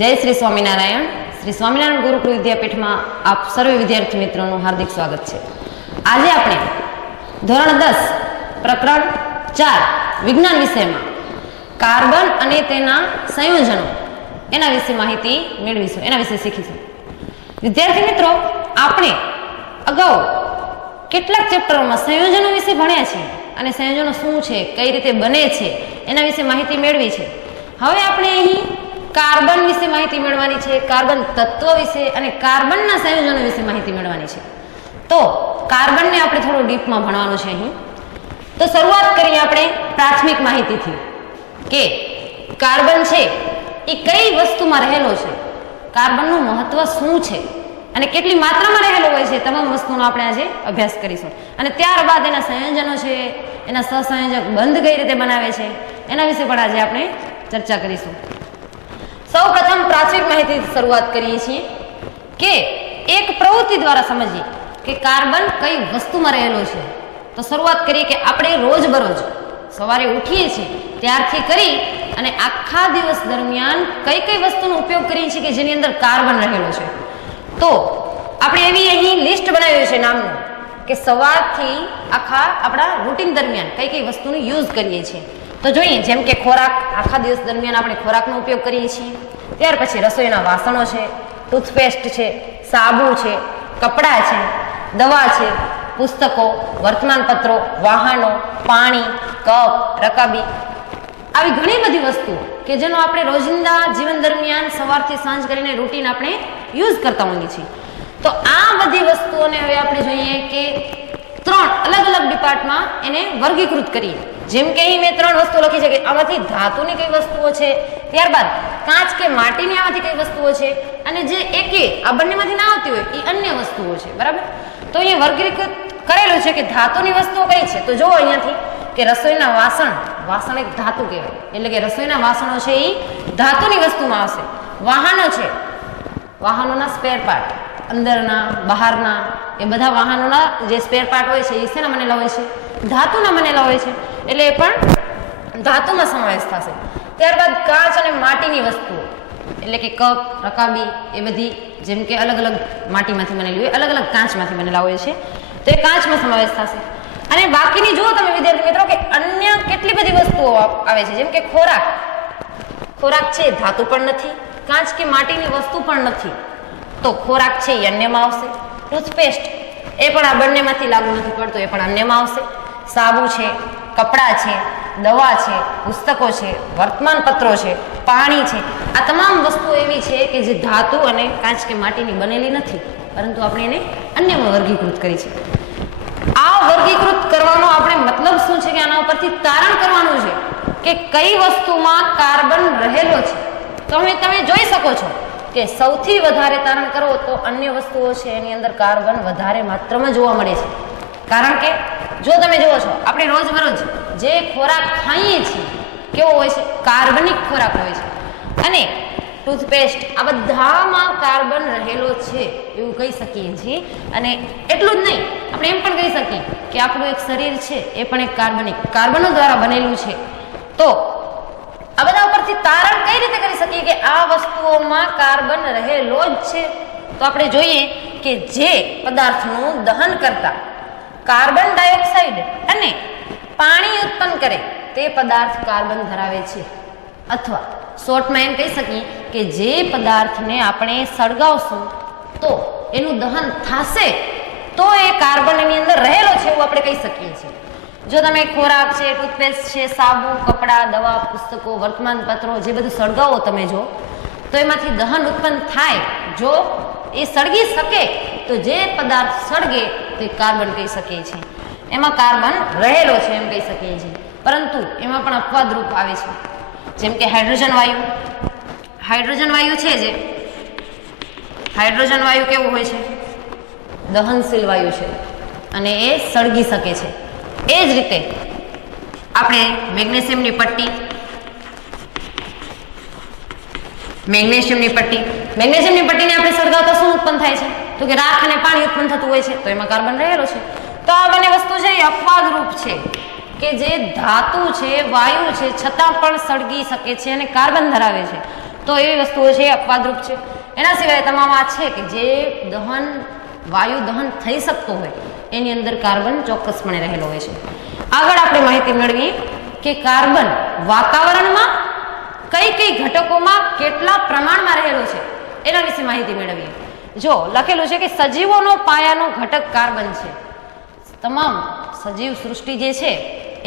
जय श्री स्वामीनारायण। श्री स्वामीनारायण गुरुकुल विद्यापीठ में आप सर्व विद्यार्थी मित्रों हार्दिक स्वागत है। आज आपणे धोरण 10 प्रकरण 4 विज्ञान विषय में कार्बन अने तेना संयोजनों एना विषे माहिती मेळवीशुं, एना विषे शीखीशुं। विद्यार्थी मित्रों, आपणे अगाऊ કેટલાક ચેપ્ટરોમાં સંયોજનો વિશે ભણ્યા છે અને સંયોજનો શું છે, કઈ રીતે બને છે એના વિશે માહિતી મેળવી છે। હવે આપણે અહીં કાર્બન વિશે માહિતી મેળવવાની છે, કાર્બન તત્વ વિશે અને કાર્બનના સંયોજનો વિશે માહિતી મેળવવાની છે। તો કાર્બનને આપણે થોડું ડીપમાં ભણવાનું છે અહીં। તો શરૂઆત કરીએ આપણે પ્રાથમિક માહિતીથી કે કાર્બન છે એ કઈ વસ્તુમાં રહેલો છે, કાર્બનનું મહત્વ શું છે અને કેટલી માત્રામાં રહેલો હોય છે, તમામ વસ્તુનો આપણે આજે અભ્યાસ કરીશું। અને ત્યારબાદ એના સંયોજનો છે, એના સહસંયોજક બંધ કઈ રીતે બનાવે છે એના વિશે પણ આજે આપણે ચર્ચા કરીશું। સૌપ્રથમ પ્રાથમિક માહિતીથી શરૂઆત કરીએ છીએ કે એક પ્રવૃત્તિ દ્વારા સમજીએ કે કાર્બન કઈ વસ્તુમાં રહેલો છે। તો શરૂઆત કરીએ કે આપણે રોજબરોજ સવારે ઉઠીએ છીએ ત્યારથી કરી અને આખા દિવસ દરમિયાન કઈ કઈ વસ્તુનો ઉપયોગ કરીએ છીએ કે જેની અંદર કાર્બન રહેલો છે। તો આપણે એવી અહીં લિસ્ટ બનાવ્યું છે નામનું કે સવારથી આખા આપણા રૂટીન દરમિયાન કઈ કઈ વસ્તુનો યુઝ કરીએ છીએ। તો જોઈએ, જેમ કે ખોરાક, આખા દિવસ દરમિયાન આપણે ખોરાકનો ઉપયોગ કરીએ છીએ। ત્યાર પછી રસોઈના વાસણો છે, ટૂથપેસ્ટ છે, સાબુ છે, કપડાં છે, દવા છે, પુસ્તકો, વર્તમાનપત્રો, વાહનો, પાણી, કપ, રકાબી, આવી ઘણી બધી વસ્તુઓ કે જેનો આપણે રોજિંદા જીવન દરમિયાન સવારથી સાંજ કરીને રૂટીન આપણે યુઝ કરતા હોઈએ છીએ। તો આ બધી વસ્તુઓને હવે આપણે જોઈએ કે 3 અલગ અલગ ડિપાર્ટમાં એને વર્ગીકૃત કરીએ। જેમ કે અહીં મેં 3 વસ્તુઓ લખી છે કે આમાંથી ધાતુની કઈ વસ્તુઓ છે, ત્યારબાદ કાચ કે માટીની આમાંથી કઈ વસ્તુઓ છે, અને જે એકે આ બંનેમાંથી ના આવતી હોય એ અન્ય વસ્તુઓ છે, બરાબર। તો અહીંયા વર્ગીકૃત કરેલું છે કે ધાતુની વસ્તુઓ કઈ છે। તો જુઓ અહીંયાથી કે રસોઈના વાસણ એક ધાતુ કહેવાય, એટલે કે રસોઈના વાસણો છે એ ધાતુની વસ્તુમાં આવશે। વાહનો છે, વાહનોના સ્પેર પાર્ટ, અંદરના બહારના એ બધા વાહનોના જે સ્પેર પાર્ટ હોય છે એ શેના બનેલા હોય છે, ધાતુના બનેલા હોય છે, એટલે એ પણ ધાતુમાં સમાવેશ થશે। ત્યારબાદ કાચ અને માટીની વસ્તુઓ એટલે કે કપ, રકાબી, એ બધી જેમ કે અલગ અલગ માટીમાંથી બનેલી હોય, અલગ અલગ કાચમાંથી બનેલા હોય છે, તો એ કાચમાં સમાવેશ થશે। અને બાકીની જુઓ તમે વિદ્યાર્થી મિત્રો કે અન્ય કેટલી બધી વસ્તુઓ આવે છે, જેમ કે ખોરાક છે ધાતુ પણ નથી, કાચ કે માટીની વસ્તુ પણ નથી, તો ખોરાક છે એ અન્યમાં આવશે। ટૂથપેસ્ટ એ પણ આ બંનેમાંથી લાગુ નથી પડતો, એ પણ અન્યમાં આવશે। સાબુ છે, કપડાં છે, દવા છે, પુસ્તકો છે, વર્તમાનપત્રો છે, પાણી છે, આ તમામ વસ્તુઓ એવી છે કે જે ધાતુ અને કાચ કે માટીની બનેલી નથી, પરંતુ આપણે એને અન્યમાં વર્ગીકૃત કરી છે। આ વર્ગીકૃત કરવાનો આપણે મતલબ શું છે કે આના ઉપરથી તારણ કરવાનું છે કે કઈ વસ્તુમાં કાર્બન રહેલો છે। તો હવે તમે જોઈ શકો છો કે સૌથી વધારે તારણ કરો તો અન્ય વસ્તુઓ છે એની અંદર કાર્બન વધારે માત્રામાં જોવા મળે છે। કારણ કે જો તમે જુઓ છો આપણે રોજબરોજ જે ખોરાક ખાઈએ છીએ કેવો હોય છે, કાર્બનિક ખોરાક હોય છે, અને ટૂથપેસ્ટ, આ બધામાં કાર્બન રહેલો છે એવું કહી શકીએ છીએ। અને એટલું જ નહીં, આપણે એમ પણ કહી શકીએ કે આપણું એક શરીર છે એ પણ એક કાર્બનો દ્વારા બનેલું છે। તો આ બધા ઉપરથી તારણ કઈ રીતે કરી શકીએ કે આ વસ્તુઓમાં કાર્બન રહેલો જ છે। તો આપણે જોઈએ કે જે પદાર્થનું દહન કરતા કાર્બન ડાયોક્સાઇડ અને પાણી ઉત્પન્ન કરે તે પદાર્થ કાર્બન ધરાવે છે, અથવા શોર્ટમાં એમ કહી શકીએ કે જે પદાર્થને આપણે સળગાવશું તો એનું દહન થશે તો એ કાર્બન એની અંદર રહેલો છે એવું આપણે કહી શકીએ છીએ। જો તમે ખોરાક છે, ટૂથપેસ્ટ છે, સાબુ, કપડાં, દવા, પુસ્તકો, વર્તમાનપત્રો જે બધું સળગાવો તમે જો, તો એમાંથી દહન ઉત્પન્ન થાય, જો એ સળગી શકે તો જે પદાર્થ સળગે તે કાર્બન કહી શકીએ છીએ, એમાં કાર્બન રહેલો છે એમ કહી શકીએ છીએ। પરંતુ એમાં પણ અપવાદરૂપ આવે છે, જેમ કે હાઇડ્રોજન વાયુ છે, જે હાઇડ્રોજન વાયુ કેવું હોય છે, દહનશીલ વાયુ છે અને એ સળગી શકે છે। એ જ રીતે આપણે મેગ્નેશિયમની પટ્ટી પટ્ટીને આપણે સળગાવતા શું ઉત્પન્ન થાય છે, તો કે રાખ અને પાણી ઉત્પન્ન થતું હોય છે, તો એમાં કાર્બન રહેલો છે। તો આ બંને વસ્તુ છે એ અપવાદરૂપ છે કે જે ધાતુ છે, વાયુ છે, છતાં પણ સળગી શકે છે અને કાર્બન ધરાવે છે। તો એવી વસ્તુઓ છે એ અપવાદરૂપ છે. એના સિવાય તમામ આ છે કે જે વાયુ દહન થઈ શકતું હોય એની અંદર કાર્બન ચોક્કસપણે રહેલો હોય છે. આગળ આપણે માહિતી મેળવીએ કે કાર્બન વાતાવરણમાં કઈ કઈ ઘટકોમાં કેટલા પ્રમાણમાં રહેલો છે એના વિશે માહિતી મેળવીએ. જો લખેલું છે કે સજીવોનો પાયાનો ઘટક કાર્બન છે. તમામ સજીવ સૃષ્ટિ જે છે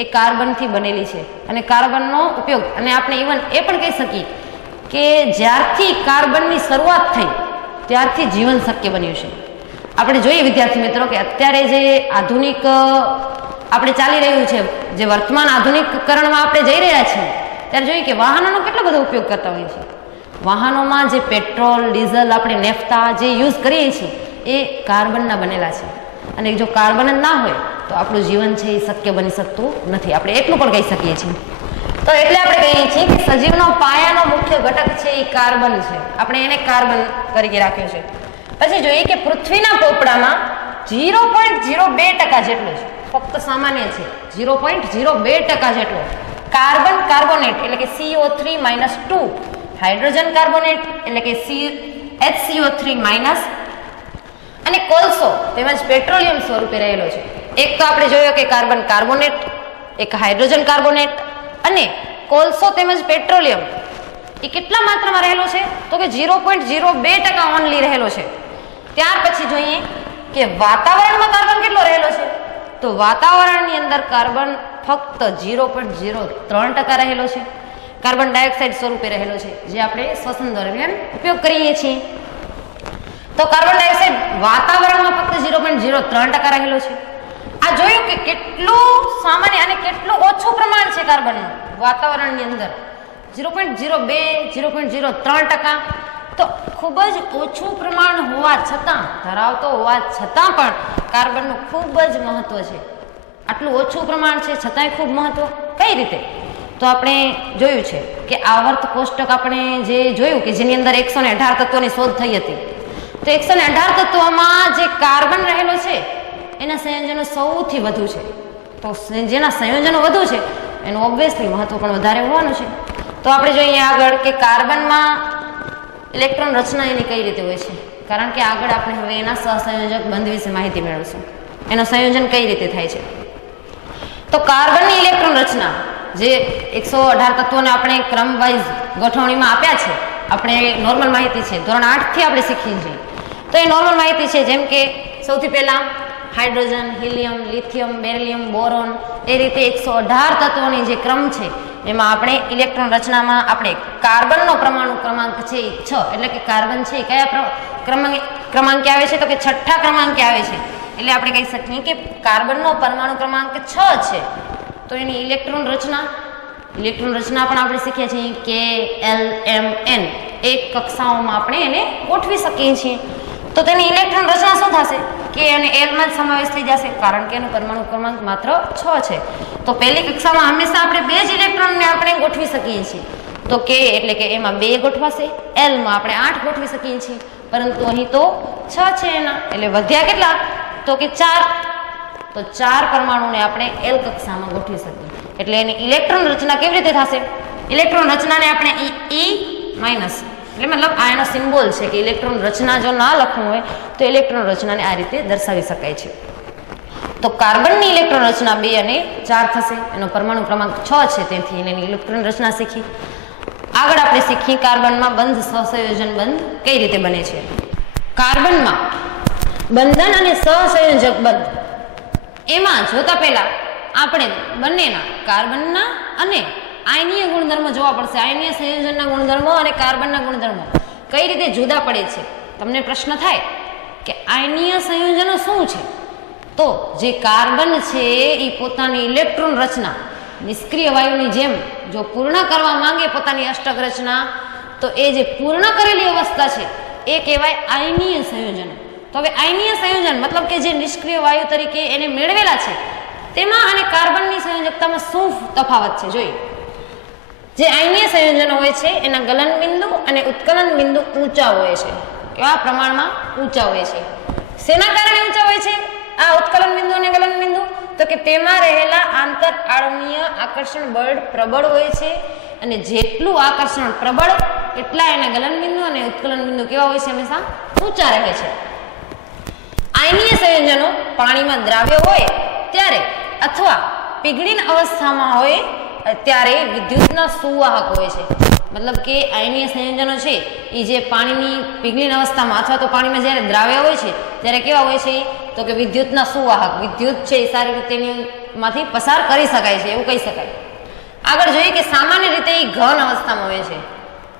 એ કાર્બનથી બનેલી છે અને કાર્બનનો ઉપયોગ, અને આપણે ઇવન એ પણ કહી શકીએ કે જ્યારથી કાર્બનની શરૂઆત થઈ ત્યારથી જીવન શક્ય બન્યું છે. આપણે જોઈએ વિદ્યાર્થી મિત્રો કે અત્યારે જે આધુનિક આપણે ચાલી રહ્યું છે, જે વર્તમાન આધુનિકીકરણમાં આપણે જઈ રહ્યા છીએ, ત્યારે જોઈએ કે વાહનોનો કેટલો બધો ઉપયોગ કરતા હોઈએ છીએ. વાહનોમાં જે પેટ્રોલ, ડીઝલ, આપણે નેફ્તા જે યુઝ કરીએ છીએ એ કાર્બનના બનેલા છે. અને જો કાર્બન જ ના હોય તો આપણું જીવન છે એ શક્ય બની શકતું નથી. આપણે એટલું પણ કહી શકીએ છીએ. તો એટલે આપણે કહીએ છીએ કે સજીવનો પાયાનો મુખ્ય ઘટક છે એ કાર્બન છે. આપણે એને કાર્બન તરીકે રાખ્યું છે. પછી જોઈએ કે પૃથ્વીના પોપડામાં 0.02% જેટલું છે, ફક્ત સામાન્ય છે, 0.02% જેટલો કાર્બન કાર્બોનેટ એટલે કે CO3-2, હાઇડ્રોજન કાર્બોનેટ એટલે કે HCO3- અને કોલસો તેમજ પેટ્રોલિયમ સ્વરૂપે રહેલો છે. એક તો આપણે જોયો કે કાર્બન કાર્બોનેટ, એક હાઇડ્રોજન કાર્બોનેટ અને કોલસો તેમજ પેટ્રોલિયમ એ કેટલા માત્રામાં રહેલો છે તો કે 0.02% ઓનલી રહેલો છે. ત્યાર પછી જોઈએ કે વાતાવરણમાં કાર્બન કેટલો રહેલો છે તો વાતાવરણની અંદર કાર્બન ફક્ત 0.03% રહેલો છે. કાર્બન ડાયોક્સાઇડ સ્વરૂપે રહેલો છે જે આપણે શ્વસન દરમિયાન ઉપયોગ કરીએ છીએ. તો કાર્બન ડાયોક્સાઇડ વાતાવરણમાં ફક્ત 0.03% રહેલો છે. આ જોયું કે કેટલું સામાન્ય અને કેટલું ઓછું પ્રમાણ છે કાર્બનનું વાતાવરણની અંદર, 0.02, 0.03%. તો ખૂબ જ ઓછું પ્રમાણ હોવા છતાં, ધરાવતો હોવા છતાં પણ કાર્બનનું ખૂબ જ મહત્વ છે. આટલું ઓછું પ્રમાણ છે છતાંય ખૂબ મહત્વ. કઈ રીતે? તો આપણે જોયું છે કે આવર્ત કોષ્ટક આપણે જે જોયું કે જેની અંદર 118 તત્વોની શોધ થઈ હતી, તો 118 તત્વોમાં જે કાર્બન રહેલો છે એના સંયોજનો સૌથી વધુ છે. તો જેના સંયોજનો વધુ છે એનું ઓબ્વિયસલી મહત્વ પણ વધારે હોવાનું છે. તો આપણે જોઈએ આગળ કે કાર્બનમાં ઇલેક્ટ્રોન રચના એની કઈ રીતે હોય છે, કારણ કે આગળ આપણે હવે એના સહસંયોજક બંધ વિશે માહિતી મેળવીશું. એનું સંયોજન કઈ રીતે થાય છે. તો કાર્બનની ઇલેક્ટ્રોન રચના જે 118 તત્વોને આપણે ક્રમ વાઇઝ ગોઠવણીમાં આપ્યા છે, આપણે નોર્મલ માહિતી છે, ધોરણ 8 થી આપણે શીખીએ છીએ. તો એ નોર્મલ માહિતી છે, જેમ કે સૌથી પહેલા hydrogen, helium, lithium, beryllium, boron, એ રીતે 118 તત્વોની જે ક્રમ છે એમાં આપણે ઇલેક્ટ્રોન રચનામાં આપણે કાર્બનનો પરમાણુ ક્રમાંક છે એ 6, એટલે કે કાર્બન છે એ કયા ક્રમાંકે આવે છે તો કે 6ઠ્ઠા ક્રમાંકે આવે છે. એટલે આપણે કહી શકીએ કે કાર્બનનો પરમાણુ ક્રમાંક 6 છે. તો એની ઇલેક્ટ્રોન રચના પણ આપણે શીખીએ છીએ કે L, M, N એક કક્ષાઓમાં આપણે એને ગોઠવી શકીએ છીએ. તો તેની ઇલેક્ટ્રોન રચના શું થશે કે અને L માં જ સમાવેશ થઈ જશે, કારણ કે એનો પરમાણુ ક્રમાંક માત્ર 6 છે. તો પહેલી કક્ષામાં હંમેશા આપણે 2 જ ઇલેક્ટ્રોનને આપણે ગોઠવી શકીએ છીએ. તો K એટલે કે એમાં 2 ગોઠવાશે, L માં આપણે 8 ગોઠવી શકીએ છીએ, પરંતુ અહીં તો 6 છે એના, એટલે વધ્યા કેટલા તો કે 4. તો 4 પરમાણુને આપણે L કક્ષામાં ગોઠવી શકીએ. એટલે એની ઇલેક્ટ્રોન રચના કેવી રીતે થશે? ઇલેક્ટ્રોન રચનાને આપણે E- એટલે મતલબ આ એનો સિમ્બોલ છે કે ઇલેક્ટ્રોન રચના જો ના લખવું હોય તો ઇલેક્ટ્રોન રચનાને આ રીતે દર્શાવી શકાય છે. તો કાર્બનની ઇલેક્ટ્રોન રચના 2 અને 4 થશે. એનો પરમાણુ ક્રમાંક 6 છે, તેથી એની ઇલેક્ટ્રોન રચના શીખી. આગળ આપણે શીખીએ કાર્બનમાં બંધ સહસંયોજન બંધ કઈ રીતે બને છે. કાર્બનમાં બંધન અને સહસંયોજક બંધ એમાં જોતા પહેલા આપણે બંનેના કાર્બનના અને આયનીય ગુણધર્મો જોવા પડશે. આયનીય સંયોજનના ગુણધર્મો અને કાર્બનના ગુણધર્મો કઈ રીતે જુદા પડે છે. તમને પ્રશ્ન થાય કે આયનીય સંયોજનો શું છે, તો જે કાર્બન છે એ પોતાની ઇલેક્ટ્રોન રચના નિષ્ક્રિય વાયુની જેમ જો પૂર્ણ કરવા માંગે પોતાની અષ્ટક રચના, તો એ જે પૂર્ણ કરેલી અવસ્થા છે એ કહેવાય આયનીય સંયોજન. તો હવે આયનીય સંયોજન મતલબ કે જે નિષ્ક્રિય વાયુ તરીકે એને મેળવેલા છે તેમાં અને કાર્બનની સંયોજકતામાં શું તફાવત છે જોઈએ. જે આયનીય સંયોજનો હોય છે એના ગલન બિંદુ અને ઉત્કલન બિંદુ ઊંચા હોય છે. કેવા પ્રમાણમાં ઊંચા હોય છે? શેના કારણે ઊંચા હોય છે આ ઉત્કલન બિંદુ અને ગલન બિંદુ? તો કે તેમાં રહેલા આંતર આણ્વીય આકર્ષણ બળ પ્રબળ હોય છે, અને જેટલું આકર્ષણ પ્રબળ એટલા એના ગલન બિંદુ અને ઉત્કલન બિંદુ કેવા હોય છે? હંમેશા ઊંચા રહે છે. આયનીય સંયોજનો પાણીમાં દ્રાવ્ય હોય ત્યારે અથવા પીગળીન અવસ્થામાં હોય ત્યારે વિદ્યુતના સુવાહક હોય છે. મતલબ કે આયનીય સંયોજનો છે એ જે પાણીની પીગળીન અવસ્થામાં અથવા તો પાણીમાં જ્યારે દ્રાવ્ય હોય છે ત્યારે કેવા હોય છે? તો કે વિદ્યુતના સુવાહક. વિદ્યુત છે એ સારી રીતે માંથી પસાર કરી શકાય છે એવું કહી શકાય. આગળ જોઈએ કે સામાન્ય રીતે એ ઘન અવસ્થામાં હોય છે,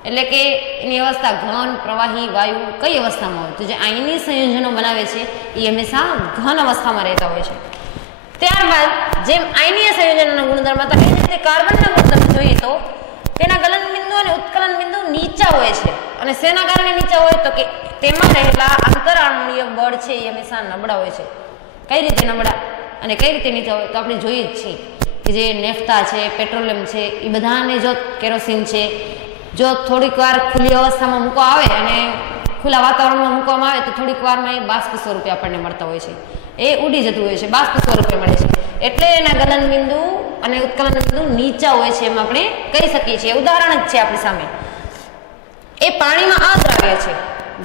એટલે કે એની અવસ્થા ઘન, પ્રવાહી, વાયુ કઈ અવસ્થામાં હોય? તો જે આયનીય સંયોજનો બનાવે છે એ હંમેશા ઘન અવસ્થામાં રહેતા હોય છે. ત્યારબાદ જેમ આયનીય સંયોજનોના ગુણધર્મ હતા એ રીતે કાર્બનના ગુણધર્મ જોઈએ તો તેના ગલન બિંદુ અને ઉત્કલન બિંદુ નીચા હોય છે. અને શેના કારણે નીચા હોય? તો કે તેમાં રહેલા આંતરાણુય બળ છે એ હંમેશા નબળા હોય છે. કઈ રીતે નબળા અને કઈ રીતે નીચા હોય? તો આપણે જોઈએ જ છીએ કે જે નેફ્તા છે, પેટ્રોલિયમ છે, એ બધાને જો કેરોસીન છે જો થોડીક વાર ખુલ્લી અવસ્થામાં મૂકવા આવે અને ખુલ્લા વાતાવરણમાં મૂકવામાં આવે તો થોડીક વારમાં એ બાષ્પ સ્વરૂપે આપણને મળતા હોય છે. એ ઉડી જતું હોય છે, બાષ્પ સ્વરૂપે મળે છે. એટલે એના ગલન બિંદુ અને ઉત્કલન બિંદુ નીચા હોય છે એમ આપણે કહી શકીએ છીએ. ઉદાહરણ જ છે આપણી સામે. એ પાણીમાં અદ્રાવ્ય છે,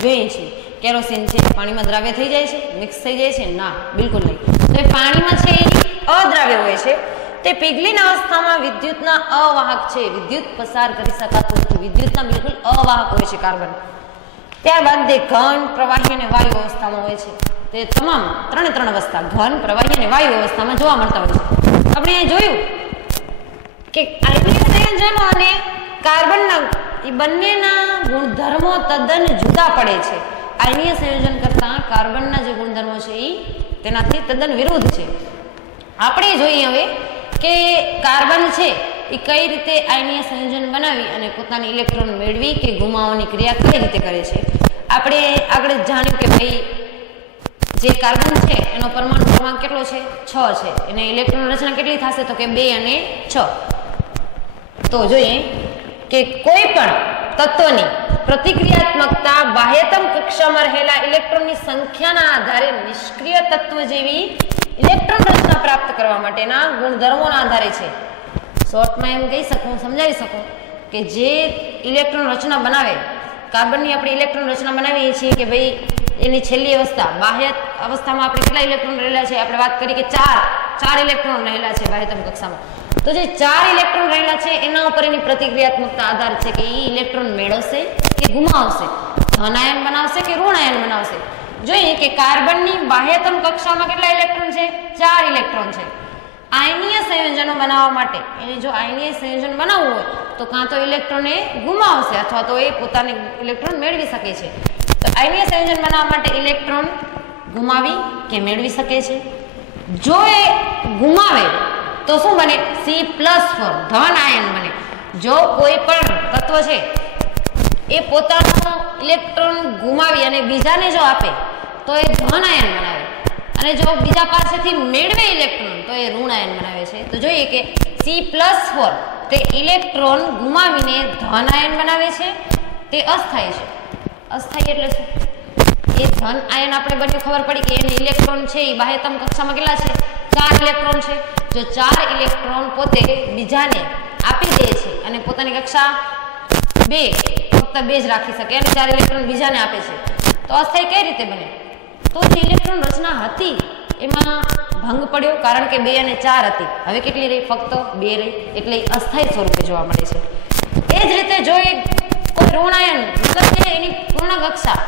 જોઈએ છીએ કેરોસીન છે પાણીમાં દ્રાવ્ય થઈ જાય છે, મિક્સ થઈ જાય છે? ના, બિલકુલ નહીં. તો એ પાણીમાં છે એ અદ્રાવ્ય હોય છે. તે પીગળીન અવસ્થામાં વિદ્યુતના અવાહક છે, વિદ્યુત પસાર કરી શકાતું નથી, વિદ્યુતના બિલકુલ અવાહક હોય છે કાર્બન. ત્યારબાદ તે ઘન, પ્રવાહી અને વાયુ અવસ્થામાં હોય છે. તે તમામ ત્રણ અવસ્થા ઘન, પ્રવાહી અને વાયુ અવસ્થામાં જોવા મળતા હોય છે. આપણે અહીં જોયું કે આયનીય સંયોજનો અને કાર્બનના એ બંનેના ગુણધર્મો તદ્દન જુદા પડે છે. આયનીય સંયોજન કરતાં કાર્બનના જે ગુણધર્મો છે એ તેનાથી તદ્દન વિરુદ્ધ છે. આપણે જોઈએ હવે કે કાર્બન છે એ કઈ રીતે આયનીય સંયોજન બનાવી અને પોતાની ઇલેક્ટ્રોન મેળવી કે ગુમાવવાની ક્રિયા કઈ રીતે કરે છે. આપણે આગળ જાણ્યું કે ભાઈ જે કાર્બન છે એનો પરમાણુ ક્રમાંક કેટલો છે? 6 છે. એને ઇલેક્ટ્રોન રચના કેટલી થશે? તો કે 2 અને 6. તો જોઈએ કે કોઈ પણ તત્વની પ્રતિક્રિયાત્મકતા બાહ્યતમ કક્ષામાં રહેલા ઇલેક્ટ્રોનની સંખ્યાના આધારે નિષ્ક્રિય તત્વ જેવી ઇલેક્ટ્રોન રચના પ્રાપ્ત કરવા માટેના ગુણધર્મોના આધારે છે. શોર્ટમાં એમ કહી શકું, સમજાવી શકું કે જે ઇલેક્ટ્રોન રચના બનાવે, કાર્બનની આપણે ઇલેક્ટ્રોન રચના બનાવીએ છીએ કે ભાઈ એની છેલ્લી અવસ્થા બાહ્ય અવસ્થામાં આપણે કેટલા ઇલેક્ટ્રોન રહેલા છે? આપણે વાત કરી કે ચાર ઇલેક્ટ્રોન રહેલા છે બાહ્યતમ કક્ષામાં. તો જે 4 ઇલેક્ટ્રોન રહેલા છે એના ઉપર એની પ્રતિક્રિયાત્મકતા આધાર છે કે એ ઇલેક્ટ્રોન મેળવશે કે ગુમાવશે, ધન આયન બનાવશે કે ઋણ આયન બનાવશે. જોઈએ કે કાર્બનની બાહ્યતમ કક્ષામાં કેટલા ઇલેક્ટ્રોન છે? 4 ઇલેક્ટ્રોન છે. આયનીય સંયોજનો બનાવવા માટે એને જો આયનીય સંયોજન બનાવવું હોય તો કાં તો ઇલેક્ટ્રોન એ ગુમાવશે અથવા તો એ પોતાને ઇલેક્ટ્રોન મેળવી શકે છે. તો આયનીય સંયોજન બનાવવા માટે ઇલેક્ટ્રોન ગુમાવી કે મેળવી શકે છે. જો એ ગુમાવે તો શું બને? C+4 ધન આયન બને. જો કોઈ પણ તત્વ છે એ પોતાનો ઇલેક્ટ્રોન ગુમાવી અને બીજાને જો આપે તો એ ધન આયન બનાવે, અને જો બીજા પાસેથી મેળવે ઇલેક્ટ્રોન તો એ ઋણ આયન બનાવે છે. તો જોઈએ કે C+4 તે ઇલેક્ટ્રોન ગુમાવીને ધન આયન બનાવે છે. તે અસ્થાયી છે. અસ્થાયી એટલે શું? એ ધન આયન આપણે બન્યું ખબર પડી કે એને ઇલેક્ટ્રોન છે એ બાહ્યતમ કક્ષામાં કેટલા છે? 4 ઇલેક્ટ્રોન છે. જો 4 ઇલેક્ટ્રોન પોતે બીજાને આપી દે છે અને પોતાની કક્ષા 2 ફક્ત 2 જ રાખી શકે અને 4 ઇલેક્ટ્રોન બીજાને આપે છે તો અસ્થાયી કઈ રીતે બને? તો જે ઇલેક્ટ્રોન રચના હતી એમાં ભંગ પડ્યો, કારણ કે 2 અને 4 હતી. હવે કેટલી રહી? ફક્ત 2 રહી. એટલે અસ્થાયી સ્વરૂપે જોવા મળે છે. એ જ રીતે જો કોઈ ઋણાયન મતલબ કે એની પૂર્ણ કક્ષા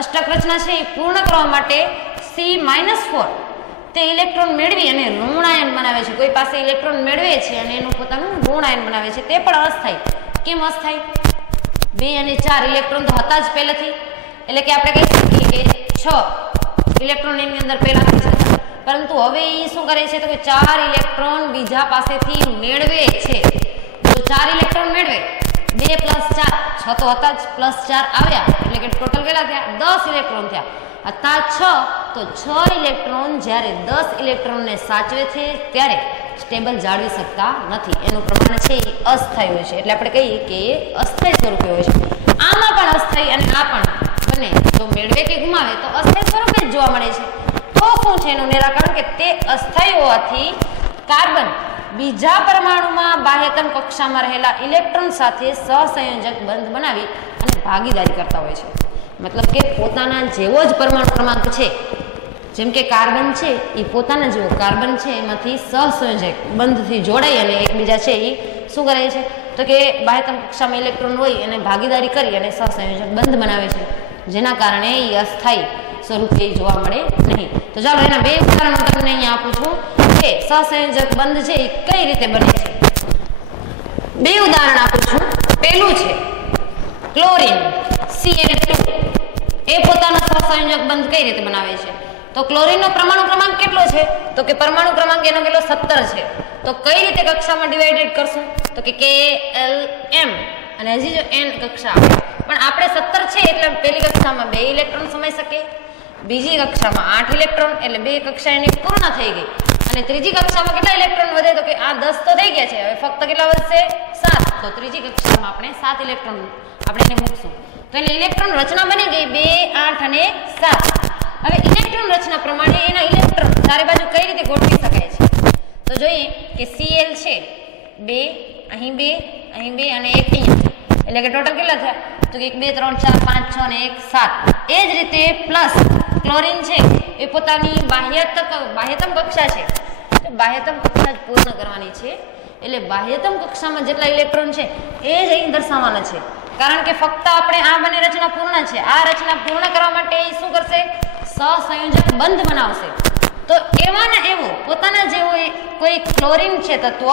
અષ્ટક રચના છે એ પૂર્ણ કરવા માટે C-4 તે ઇલેક્ટ્રોન મેળવી અને ઋણાયન બનાવે છે. કોઈ પાસે ઇલેક્ટ્રોન મેળવે છે અને એનું પોતાનું ઋણાયન બનાવે છે, તે પણ અસ્થાયી. કેમ અસ્થાયી? 2 અને 4 ઇલેક્ટ્રોન તો હતા જ પહેલેથી, એટલે કે આપણે કહી શકીએ કે 6 ઇલેક્ટ્રોન એની અંદર પહેલાથી છે, પરંતુ હવે એ શું કરે છે તો કે 4 ઇલેક્ટ્રોન બીજા પાસેથી મેળવે છે. જો 4 ઇલેક્ટ્રોન મેળવે, 2 + 4 6 તો હતા જ, +4 આવ્યા એટલે કે ટોટલ કેટલા થયા? 10 ઇલેક્ટ્રોન થયા. હતા 6 તો 6 ઇલેક્ટ્રોન જ્યારે 10 ઇલેક્ટ્રોનને સાચવે છે ત્યારે સ્ટેબલ જાળવી શકતા નથી. એનું પ્રમાણ છે એ અસ્થાયી હોય છે. એટલે આપણે કહીએ કે એ અસ્થાયી સ્વરૂપે હોય છે. આમાં પણ અસ્થાયી અને આ પણ બંને જો મેળવે કે ગુમાવે તો અસ્થાયી સ્વરૂપે જ જોવા મળે છે. તો શું છે એનું નિરાકરણ? કે તે અસ્થાયી હોવાથી કાર્બન બીજા પરમાણુમાં બાહ્યતમ કક્ષામાં રહેલા ઇલેક્ટ્રોન સાથે સહસંયોજક બંધ બનાવી અને ભાગીદારી કરતા હોય છે. મતલબ કે પોતાના જેવો જ પરમાણુ ક્રમાંક છે, જેમ કે કાર્બન છે એ પોતાના જેવો કાર્બન છે એમાંથી સહસંયોજક બંધથી જોડાઈ અને એકબીજા છે એ શું કરે છે તો કે બાહ્યતમ કક્ષામાં ઇલેક્ટ્રોન હોય એને ભાગીદારી કરી અને સહસંયોજક બંધ બનાવે છે, જેના કારણે એ અસ્થાયી સ્વરૂપે જોવા મળે નહીં. તો ચાલો એના બે ઉદાહરણો તમને અહીંયા આપું છું કે સહસંયોજક બંધ છે એ કઈ રીતે બને છે. બે ઉદાહરણ આપું છું. પહેલું છે ક્લોરીન Cl2, એ પોતાનો સહસંયોજક બંધ કઈ રીતે બનાવે છે. તો ક્લોરીનનો પરમાણુ ક્રમાંક કેટલો છે તો કે પરમાણુ ક્રમાંક એનો કેટલો 17 છે. તો કઈ રીતે કક્ષામાં ડિવાઇડેડ કરશું તો કે Klm અને હજી જો n કક્ષા આવે પણ આપણે 17 છે એટલે પહેલી કક્ષામાં 2 ઇલેક્ટ્રોન સમાઈ શકે, બીજી કક્ષામાં 8 ઇલેક્ટ્રોન એટલે બે કક્ષા એની પૂર્ણ થઈ ગઈ અને ત્રીજી કક્ષામાં કેટલા ઇલેક્ટ્રોન વધે તો કે આ 10 તો થઈ ગયા છે, હવે ફક્ત કેટલા વધશે 7. તો ત્રીજી કક્ષામાં આપણે 7 ઇલેક્ટ્રોન આપણે એને મૂકશું તો એટલે ઇલેક્ટ્રોન રચના બની ગઈ 2, 8 અને 7. હવે ઇલેક્ટ્રોન રચના પ્રમાણે એના ઇલેક્ટ્રોન ચારે બાજુ કઈ રીતે ગોઠવી શકાય છે તો જોઈએ કે Cl છે 2, અહીં 2, અહીં 2 અને 1 અહીંયા, એટલે કે ટોટલ કેટલા થયા તો કે 1, 2, 3, 4, 5, 6 અને 1, 7. એ જ રીતે પ્લસ ક્લોરીન છે એ પોતાની બાહ્યતમ કક્ષા છે, બાહ્યતમ કક્ષા જ પૂર્ણ કરવાની છે, એટલે બાહ્યતમ કક્ષામાં જેટલા ઇલેક્ટ્રોન છે એ જ અહીં દર્શાવવાના છે, કારણ કે ફક્ત આપણે આ બંને રચના પૂર્ણ છે. આ રચના પૂર્ણ કરવા માટે એ શું કરશે સહસંયોજક બંધ બનાવશે. તો એવાના એવો પોતાના જેવો કોઈ ક્લોરીન છે તત્વ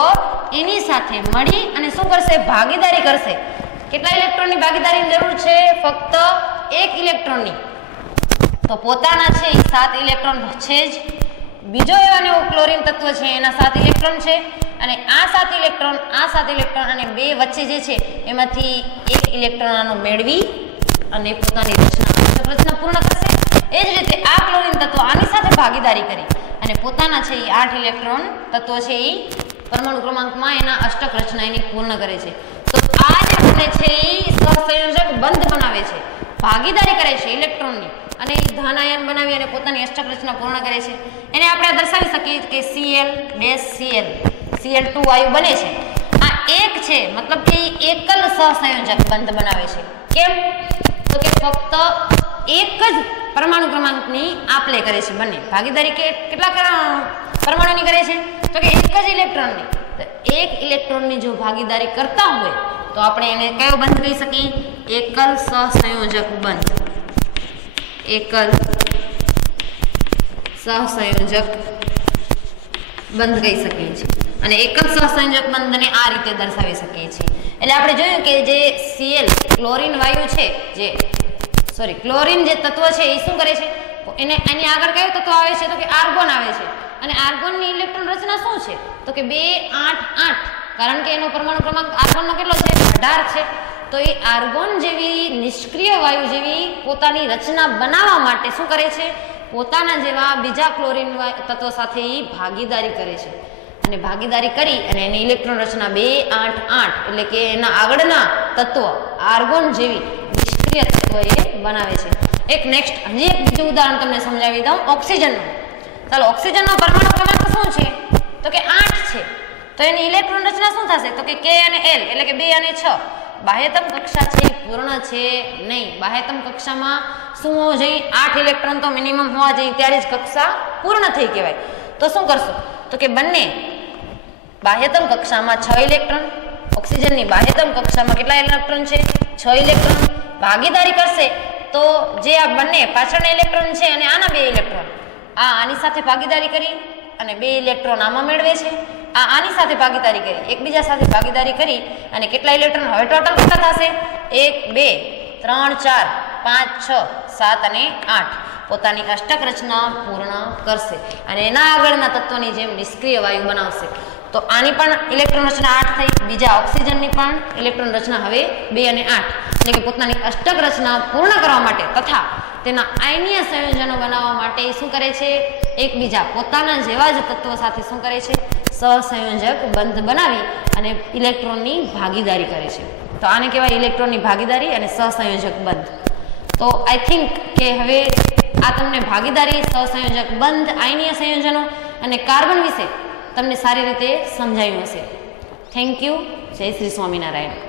એની સાથે મળી અને શું કરશે ભાગીદારી કરશે. કેટલા ઇલેક્ટ્રોનની ભાગીદારીની જરૂર છે ફક્ત 1 ઇલેક્ટ્રોનની. તો પોતાના છે એ 7 ઇલેક્ટ્રોન છે જ, બીજો એવાનો ક્લોરીન તત્વ છે એના 7 ઇલેક્ટ્રોન છે અને આ 7 ઇલેક્ટ્રોન અને બે વચ્ચે જે છે એમાંથી 1 ઇલેક્ટ્રોન આનો મેળવી અને પોતાની રચના પૂર્ણ કરશે. એ જ રીતે આ ક્લોરીન તત્વ આની સાથે ભાગીદારી કરી અને પોતાના છે એ 8 ઇલેક્ટ્રોન તત્વ છે એ પરમાણુ ક્રમાંકમાં એના અષ્ટક રચના એની પૂર્ણ કરે છે. તો આ જે બને છે એ સહસંયોજક બંધ બનાવે છે, ભાગીદારી કરે છે ઇલેક્ટ્રોનની અને એ ધન આયન બનાવી અને પોતાની અષ્ટક રચના પૂર્ણ કરે છે. એને આપણે દર્શાવી શકીએ કે Cl2 વાયુ બને છે. આ એક છે મતલબ કે એકલ સહસંયોજક બંધ બનાવે છે. કેમ તો કે ફક્ત એક જ પરમાણુ ક્રમાંકની આપલે કરે છે, બંને ભાગીદારી કેટલા પરમાણુની કરે છે તો કે એક જ ઇલેક્ટ્રોનની. તો એક ઇલેક્ટ્રોનની જો ભાગીદારી કરતા હોય તો આપણે એને કયો બંધ કહી શકીએ એકલ સહસંયોજક બંધ. એકલ સહસંયોજક બંધ કહી શકીએ છીએ અને એકલ સહસંયોજક બંધને આ રીતે દર્શાવી શકીએ છીએ. એટલે આપણે જોયું કે જે Cl ક્લોરીન વાયુ છે ક્લોરીન જે તત્વ છે એ શું કરે છે એને એની આગળ કયું તત્વ આવે છે તો કે આર્ગોન આવે છે અને આર્ગોનની ઇલેક્ટ્રોન રચના શું છે તો કે 2, 8, 8, કારણ કે એનો પરમાણુ ક્રમાંક આર્ગોનનો કેટલો છે 18 છે. તો એ આર્ગોન જેવી નિષ્ક્રિય વાયુ જેવી પોતાની રચના બનાવવા માટે શું કરે છે પોતાના જેવા બીજા ક્લોરીન તત્વ સાથે એ ભાગીદારી કરે છે અને ભાગીદારી કરી અને એની ઇલેક્ટ્રોન રચના 2, 8, 8 એટલે કે એના આગળના તત્વ આર્ગોન જેવી નિષ્ક્રિય તત્વ એ બનાવે છે. એક નેક્સ્ટ હજી એક બીજું ઉદાહરણ તમને સમજાવી દઉં ઓક્સિજનનું. ચાલો ઓક્સિજનનો પરમાણુ ક્રમાંક શું છે તો કે 8 છે. તો એની ઇલેક્ટ્રોન રચના શું થશે તો કે K અને L એટલે કે 2 અને 6. બાહ્યતમ કક્ષા છે પૂર્ણ છે નહીં, બાહ્યતમ કક્ષામાં શું હોવું જોઈએ 8 ઇલેક્ટ્રોન તો મિનિમમ હોવા જોઈએ ત્યારે જ કક્ષા પૂર્ણ થઈ કહેવાય. તો શું કરશું તો કે બંને બાહ્યતમ કક્ષામાં 6 ઇલેક્ટ્રોન, ઓક્સિજનની બાહ્યતમ કક્ષામાં કેટલા ઇલેક્ટ્રોન છે 6 ઇલેક્ટ્રોન ભાગીદારી કરશે. તો જે આ બંને પાછળના ઇલેક્ટ્રોન છે અને આના 2 ઇલેક્ટ્રોન આની સાથે ભાગીદારી કરી અને 2 ઇલેક્ટ્રોન આમાં મેળવે છે, આની સાથે ભાગીદારી કરી એકબીજા સાથે ભાગીદારી કરી અને કેટલા ઇલેક્ટ્રોન હવે ટોટલ કેટલા થશે 1, 2, 3, 4, 5, 6, 7 અને 8 પોતાની અષ્ટક રચના પૂર્ણ કરશે અને એના આગળના તત્વની જેમ નિષ્ક્રિય વાયુ બનાવશે. તો આની પણ ઇલેક્ટ્રોન રચના 8 થઈ, બીજા ઓક્સિજનની પણ ઇલેક્ટ્રોન રચના હવે 2 અને 8 એટલે કે પોતાની અષ્ટક રચના પૂર્ણ કરવા માટે તથા તેના આયનીય સંયોજનો બનાવવા માટે શું કરે છે એકબીજા પોતાના જેવા જ તત્વો સાથે શું કરે છે સહસંયોજક બંધ બનાવી અને ઇલેક્ટ્રોનની ભાગીદારી કરે છે. તો આને કહેવાય ઇલેક્ટ્રોનની ભાગીદારી અને સહસંયોજક બંધ. તો આઈ થિંક કે હવે આ તમને ભાગીદારી સહસંયોજક બંધ આયનીય સંયોજનો અને કાર્બન વિશે તમને સારી રીતે સમજાયું હશે. Thank you. જય શ્રી સ્વામિનારાયણ.